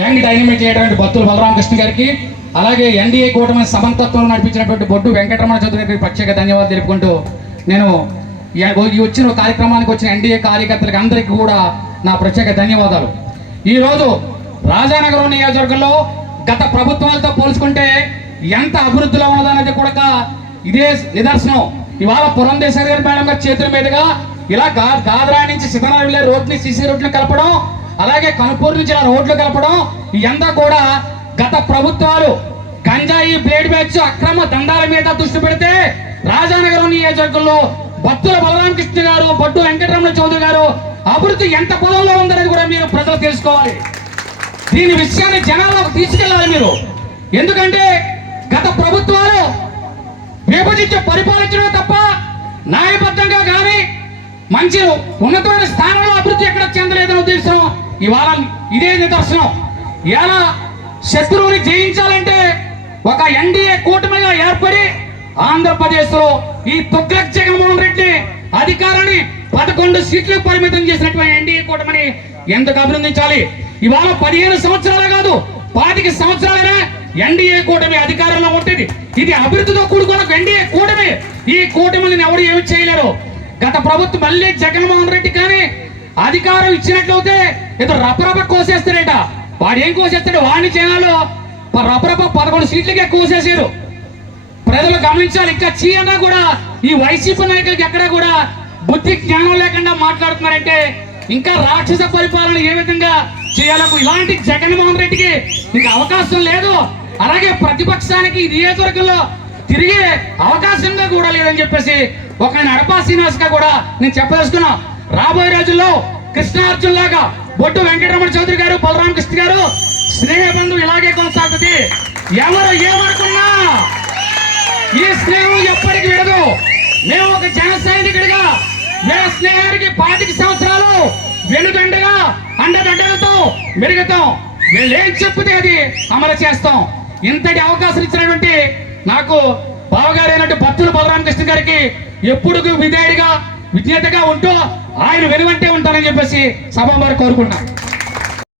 Young dynamic చేయడానికి భక్తులు బలరామకృష్ణ గారికి అలాగే ఎన్డీఏ కూటమి సమన్వత్వంలో నడిపించినటువంటి బొడ్డు వెంకటరమణ చౌదరి గారికి ప్రత్యేక ధన్యవాదాలు తెలుపుకుంటూ నేను ఈ వచ్చిన కార్యక్రమానికి వచ్చిన ఎన్డీఏ కార్యకర్తలకు అందరికీ కూడా నా ప్రత్యేక ధన్యవాదాలు. ఈరోజు రాజానగరం నియోజకవర్గంలో గత ప్రభుత్వాలతో పోల్చుకుంటే ఎంత అభివృద్ధిలో ఉన్నదనేది కూడా ఇదే నిదర్శనం. ఇవాళ పురంధేశ్వరి గారి మేడం గారి చేతుల మీదుగా ఇలా గా నుంచి సిద్ధనాలు వెళ్ళే రోడ్ని సీసీ రోడ్ని కలపడం అలాగే కనుపూరు నుంచి రోడ్లు కలపడం ఇదంతా కూడా గత ప్రభుత్వాలు గంజాయి బ్లేడ్ బ్యాచ్ అక్రమ దండాల మీద దృష్టి పెడితే రాజానగరం నియోజకవర్గంలో భక్తుల బలరామకృష్ణ గారు బొడ్డు వెంకటరమణ చౌదరి గారు అభివృద్ధి ఎంత పొలంలో ఉందనేది కూడా మీరు ప్రజలు తెలుసుకోవాలి. దీని విషయాన్ని జనాలకు తీసుకెళ్ళాలి మీరు. ఎందుకంటే గత ప్రభుత్వాలు విభజించి పరిపాలించడమే తప్ప న్యాయబద్ధంగా కానీ మంచి ఉన్నతమైన స్థానంలో అభివృద్ధి ఎక్కడ చెందలేదని ఉద్దేశం ఇవాళ ఇదే నిదర్శనం. ఎలా శత్రువుని జయించాలంటే ఒక ఎన్డీఏ కూటమిగా ఏర్పడి ఆంధ్రప్రదేశ్లో ఈ తుగ్లక్ జగన్మోహన్ రెడ్డి అధికారాన్ని పదకొండు సీట్లకు పరిమితం చేసినటువంటి ఎన్డీఏ కూటమిని ఎందుకు అభినందించాలి? ఇవాళ పదిహేను సంవత్సరాలే కాదు పాతిక సంవత్సరాలనే ఎన్డీఏ కూటమి అధికారంలో ఉంటుంది. ఇది అభివృద్ధితో కూడుకున్న ఎన్డీఏ కూటమి. ఈ కూటమిని ఎవరు ఏమి చేయలేరు? గత ప్రభుత్వం మళ్ళీ జగన్మోహన్ రెడ్డి కానీ అధికారం ఇచ్చినట్లయితే ఏదో రపరప కోసేస్తాడట. వాడు ఏం కోసేస్తాడు? వాడిని జనాలు రపరప పదకొండు సీట్లకే కోసేసారు ప్రజలు గమనించాలి. ఇంకా చీయన్నా కూడా ఈ వైసీపీ నాయకులకి ఎక్కడ కూడా బుద్ధి జ్ఞానం లేకుండా మాట్లాడుతున్నారంటే ఇంకా రాక్షస పరిపాలన ఏ విధంగా చేయాలకు ఇలాంటి జగన్మోహన్ రెడ్డికి ఇంకా అవకాశం లేదు. అలాగే ప్రతిపక్షానికి నియోజకవర్గంలో తిరిగే అవకాశంగా కూడా లేదని చెప్పేసి ఒక నడపా అడపా శ్రీనివాస్గా కూడా నేను చెప్పదలుచుకున్నాను రాబోయే రోజుల్లో కృష్ణార్జున్ లాగా బొట్టు వెంకటరమణ చౌదరి గారు బలరామకృష్ణ గారు స్నేహబంధం ఇలాగే కొనసాగుతుంది. ఎవరు ఏమనుకున్నా ఈ స్నేహం ఎప్పటికి విడదు మేము ఒక జన సైనికుడిగా మేము స్నేహానికి పాతిక సంవత్సరాలు వెనుదండగా అండదండలతో మెరుగుతాం. వీళ్ళు ఏం చెప్తే అది అమలు చేస్తాం. ఇంతటి అవకాశం ఇచ్చినటువంటి నాకు బావగారైనటువంటి భక్తులు బలరామకృష్ణ గారికి ఎప్పుడు విధేయుడిగా విజ్ఞతగా ఉంటూ ఆయన వెనువంటే ఉంటానని చెప్పేసి సభ వారు కోరుకుంటున్నాను